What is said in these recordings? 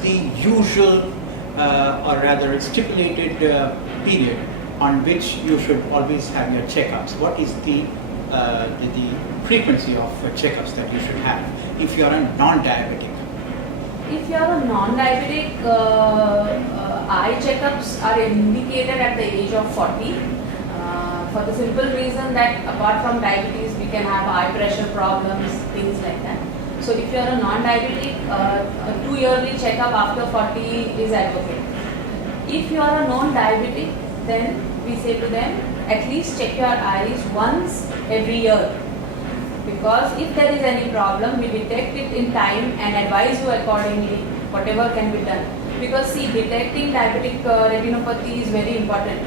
the usual or rather stipulated period on which you should always have your checkups? What is the frequency of checkups that you should have if you are a non-diabetic? If you are a non-diabetic, eye checkups are indicated at the age of 40 for the simple reason that apart from diabetes we can have eye pressure problems, things like that. So if you are a non-diabetic, a 2-yearly checkup after 40 is advocated. If you are a non-diabetic, then we say to them, at least check your eyes once every year. Because if there is any problem, we detect it in time and advise you accordingly, whatever can be done. Because see, detecting diabetic retinopathy is very important.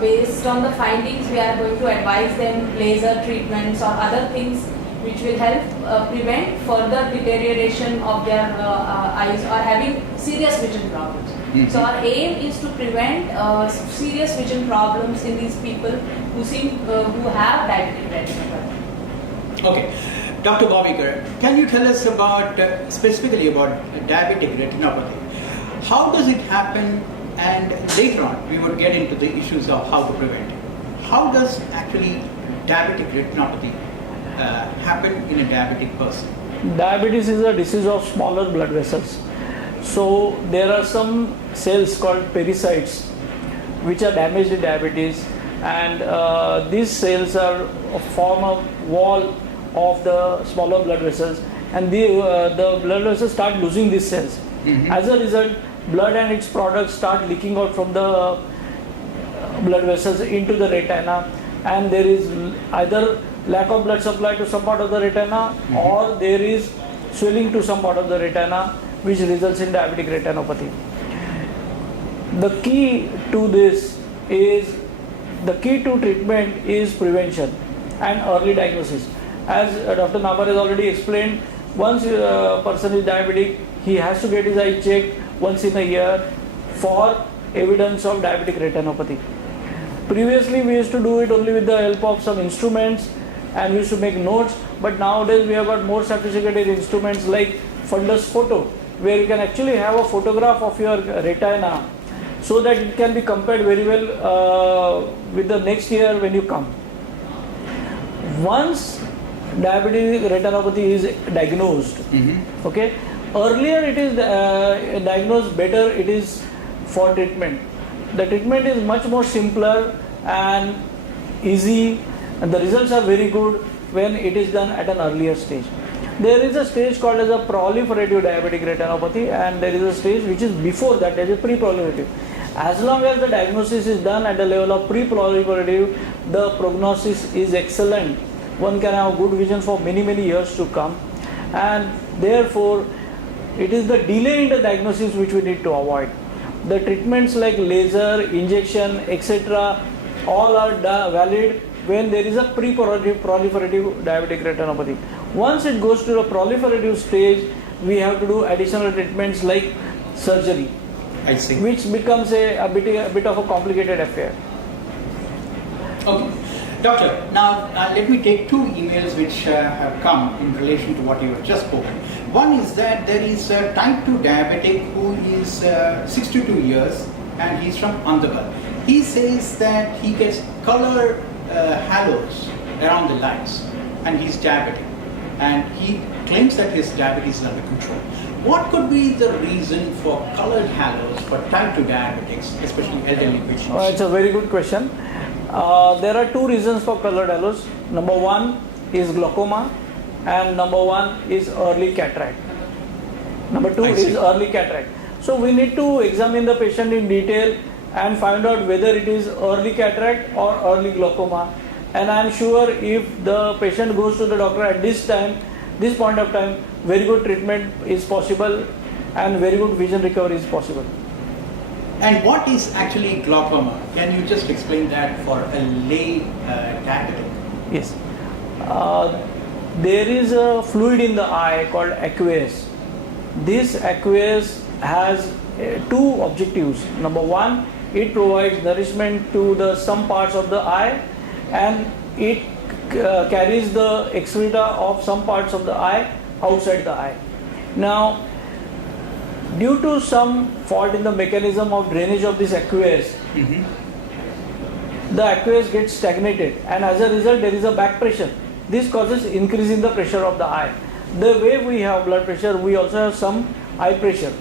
Based on the findings, we are going to advise them laser treatments or other things which will help prevent further deterioration of their eyes or having serious vision problems. Mm-hmm. So our aim is to prevent serious vision problems in these people who have diabetic retinopathy. Okay, Dr. Bhavik, can you tell us about specifically about diabetic retinopathy? How does it happen? And later on, we would get into the issues of how to prevent it. How does actually diabetic retinopathy happen in a diabetic person? Diabetes is a disease of smaller blood vessels. So there are some cells called pericytes which are damaged in diabetes, and these cells are form a wall of the smaller blood vessels, and the blood vessels start losing these cells. Mm-hmm. As a result, blood and its products start leaking out from the blood vessels into the retina, and there is either lack of blood supply to some part of the retina, mm-hmm. or there is swelling to some part of the retina, which results in diabetic retinopathy. The key to this is, the key to treatment is prevention and early diagnosis. As Dr. Nabar has already explained, once a person is diabetic, he has to get his eye checked once in a year for evidence of diabetic retinopathy. Previously, we used to do it only with the help of some instruments and we used to make notes, but nowadays we have got more sophisticated instruments like fundus photo, where you can actually have a photograph of your retina so that it can be compared very well with the next year when you come. Once diabetic retinopathy is diagnosed, mm-hmm. okay, earlier it is diagnosed, better it is for treatment. The treatment is much more simpler and easy, and the results are very good when it is done at an earlier stage. There is a stage called as a proliferative diabetic retinopathy, and there is a stage which is before that, that is pre-proliferative. As long as the diagnosis is done at the level of pre-proliferative, the prognosis is excellent. One can have good vision for many years to come, and therefore it is the delay in the diagnosis which we need to avoid. The treatments like laser, injection, etc. all are valid when there is a pre-proliferative diabetic retinopathy. Once it goes to the proliferative stage, we have to do additional treatments like surgery. I see. Which becomes a bit of a complicated affair. Okay. Doctor, now let me take two emails which have come in relation to what you have just spoken. One is that there is a type 2 diabetic who is 62 years and he's from Ahmedabad. He says that he gets color halos around the lights and he's diabetic, and he claims that his diabetes is under control. What could be the reason for colored halos for type 2 diabetics, especially elderly patients? It's a very good question. There are two reasons for colored halos. Number one is glaucoma, and number one is early cataract. Number two is early cataract. So we need to examine the patient in detail and find out whether it is early cataract or early glaucoma. And I am sure if the patient goes to the doctor at this point of time, very good treatment is possible and very good vision recovery is possible. And what is actually glaucoma? Can you just explain that for a lay diabetic? Yes. There is a fluid in the eye called aqueous. This aqueous has two objectives. Number one, it provides nourishment to some parts of the eye, and it carries the excreta of some parts of the eye outside the eye. Now, due to some fault in the mechanism of drainage of this aqueous, the aqueous gets stagnated, and as a result there is a back pressure. This causes increase in the pressure of the eye. The way we have blood pressure, we also have some eye pressure.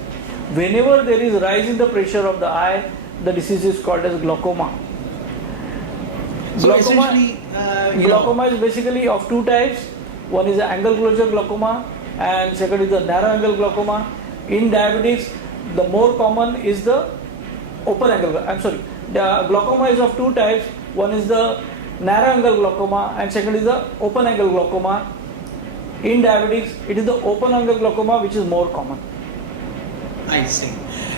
Whenever there is rise in the pressure of the eye, the disease is called as glaucoma. So essentially, Glaucoma is basically of two types. One is the angle closure glaucoma, and second is the narrow angle glaucoma. In diabetics, the more common is the open angle. The glaucoma is of two types. One is the narrow angle glaucoma, and second is the open angle glaucoma. In diabetics, it is the open angle glaucoma which is more common. I see.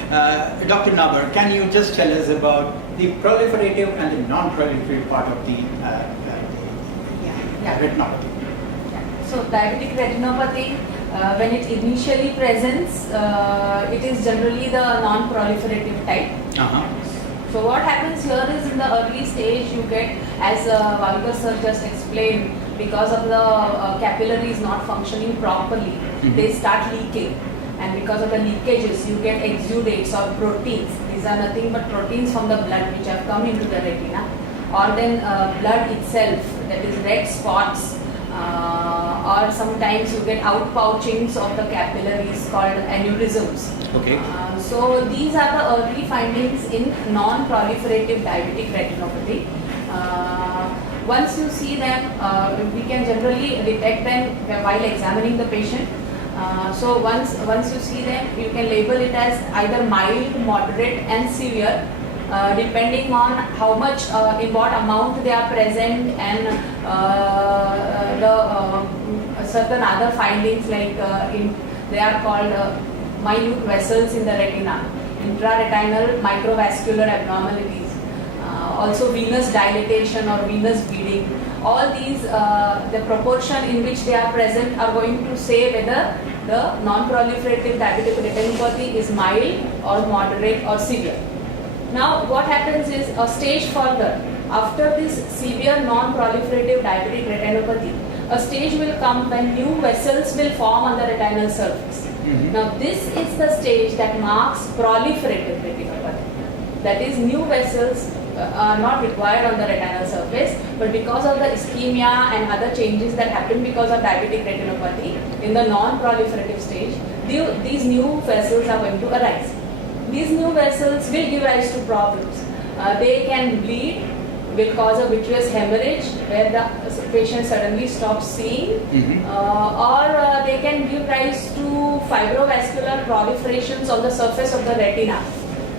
Dr. Nabar, can you just tell us about the proliferative and the non-proliferative part of the retinopathy? So diabetic retinopathy, when it initially presents, it is generally the non-proliferative type. So what happens here is in the early stage you get, as Valkar sir just explained, because of the capillaries not functioning properly, they start leaking. And because of the leakages, you get exudates or proteins. These are nothing but proteins from the blood which have come into the retina. Or then blood itself, that is red spots. Or sometimes you get outpouchings of the capillaries called aneurysms. Okay. So these are the early findings in non-proliferative diabetic retinopathy. Once you see them, we can generally detect them while examining the patient. So once you see them, you can label it as either mild, moderate and severe, depending on how much, in what amount they are present, and certain other findings like they are called minute vessels in the retina, intraretinal microvascular abnormalities, also venous dilatation or venous bleeding. All these, the proportion in which they are present are going to say whether the non-proliferative diabetic retinopathy is mild or moderate or severe. Now what happens is a stage further, after this severe non-proliferative diabetic retinopathy, a stage will come when new vessels will form on the retinal surface. Now this is the stage that marks proliferative retinopathy. That is, new vessels are not required on the retinal surface, but because of the ischemia and other changes that happen because of diabetic retinopathy in the non-proliferative stage, these new vessels are going to arise. These new vessels will give rise to problems. They can bleed, will cause a vitreous hemorrhage where the patient suddenly stops seeing, or they can give rise to fibrovascular proliferations on the surface of the retina.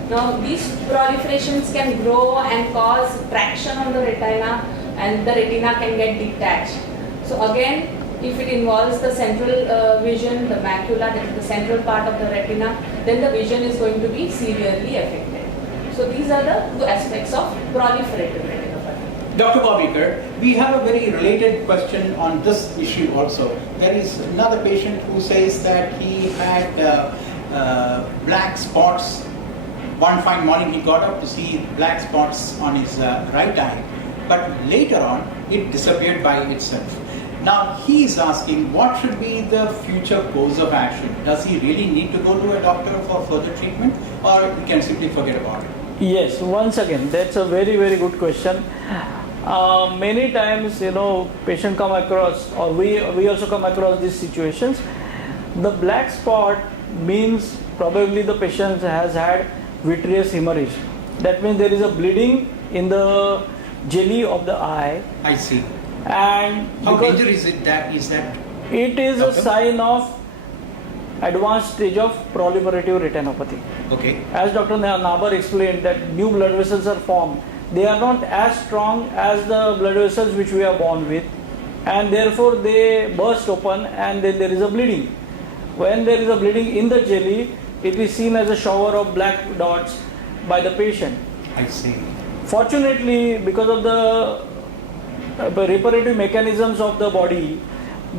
Now these proliferations can grow and cause traction on the retina, and the retina can get detached. So again, if it involves the central vision, the macula, that is the central part of the retina, then the vision is going to be severely affected. So these are the two aspects of proliferative retinopathy. Dr. Bobekar, we have a very related question on this issue also. There is another patient who says that he had black spots. One fine morning he got up to see black spots on his right eye, but later on it disappeared by itself. Now he is asking, what should be the future course of action? Does he really need to go to a doctor for further treatment, or he can simply forget about it? Yes, once again, that's a very, very good question. Many times, patient come across, or we also come across these situations. The black spot means probably the patient has had vitreous hemorrhage. That means there is a bleeding in the jelly of the eye. I see. And how dangerous is that? It is Doctor? a sign of advanced stage of proliferative retinopathy. Okay. As Dr. Nabar explained, that new blood vessels are formed. They are not as strong as the blood vessels which we are born with, and therefore they burst open and then there is a bleeding. When there is a bleeding in the jelly, it is seen as a shower of black dots by the patient. I see. Fortunately, because of the reparative mechanisms of the body,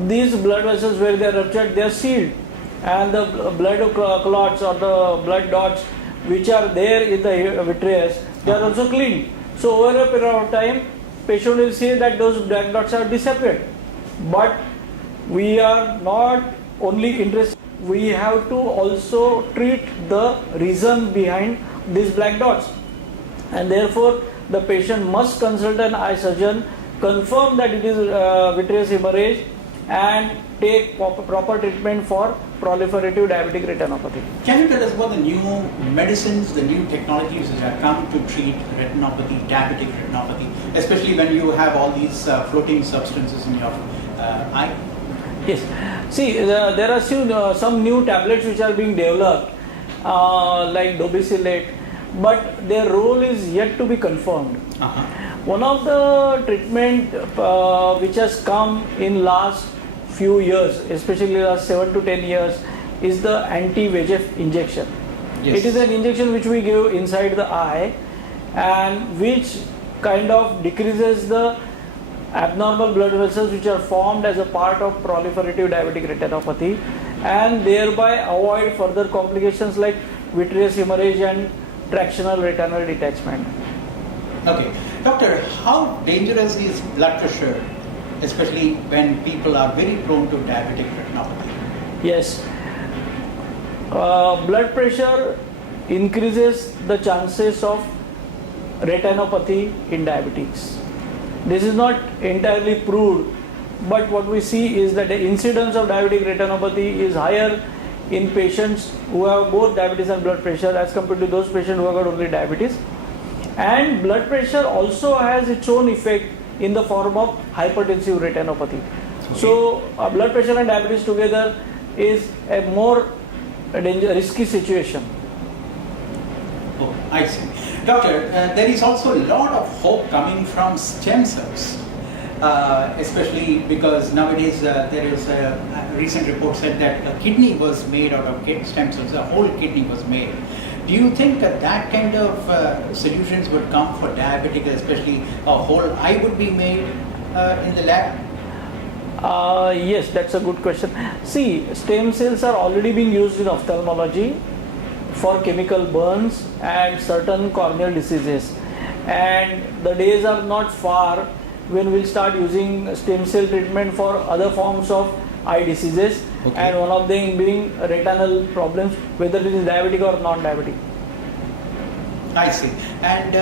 these blood vessels, where they are ruptured, they are sealed, and the blood clots or the blood dots which are there in the vitreous, they are also cleaned. So over a period of time, patient will see that those black dots have disappeared. But we are not only interested. we have to also treat the reason behind these black dots, and therefore the patient must consult an eye surgeon, confirm that it is vitreous hemorrhage, and take proper treatment for proliferative diabetic retinopathy. Can you tell us about the new medicines, the new technologies that have come to treat retinopathy, diabetic retinopathy, especially when you have all these floating substances in your eye? Yes. See, there are some new tablets which are being developed, like Dobicillate, but their role is yet to be confirmed. Uh-huh. One of the treatment which has come in last few years, especially last 7 to 10 years, is the anti-VEGF injection. Yes. It is an injection which we give inside the eye, and which kind of decreases the abnormal blood vessels which are formed as a part of proliferative diabetic retinopathy, and thereby avoid further complications like vitreous hemorrhage and tractional retinal detachment. Okay. Doctor, how dangerous is blood pressure, especially when people are very prone to diabetic retinopathy? Yes, blood pressure increases the chances of retinopathy in diabetics. This is not entirely proved, but what we see is that the incidence of diabetic retinopathy is higher in patients who have both diabetes and blood pressure as compared to those patients who have got only diabetes. And blood pressure also has its own effect in the form of hypertensive retinopathy. Okay. So blood pressure and diabetes together is a more risky situation. Oh, I see. Doctor, there is also a lot of hope coming from stem cells, especially because nowadays there is a recent report said that a kidney was made out of stem cells, a whole kidney was made. Do you think that kind of solutions would come for diabetic, especially a whole eye would be made in the lab? Yes, that's a good question. See, stem cells are already being used in ophthalmology for chemical burns and certain corneal diseases, and the days are not far when we'll start using stem cell treatment for other forms of eye diseases. Okay. And one of them being retinal problems, whether it is diabetic or non-diabetic. I see. And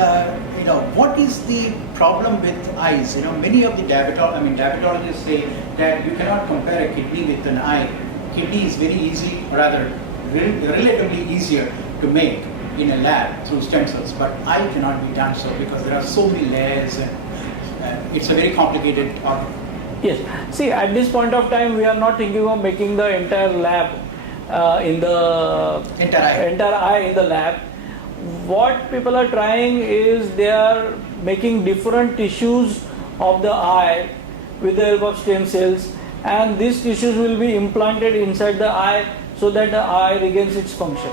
what is the problem with eyes? Many of the diabetologists say that you cannot compare a kidney with an eye. Kidney is very easy, or rather relatively easier to make in a lab through stem cells, but eye cannot be done so because there are so many layers, and it's a very complicated organ. Yes. See, at this point of time, we are not thinking of making the entire lab in the Entire eye. in the lab. What people are trying is they are making different tissues of the eye with the help of stem cells, and these tissues will be implanted inside the eye so that the eye regains its function.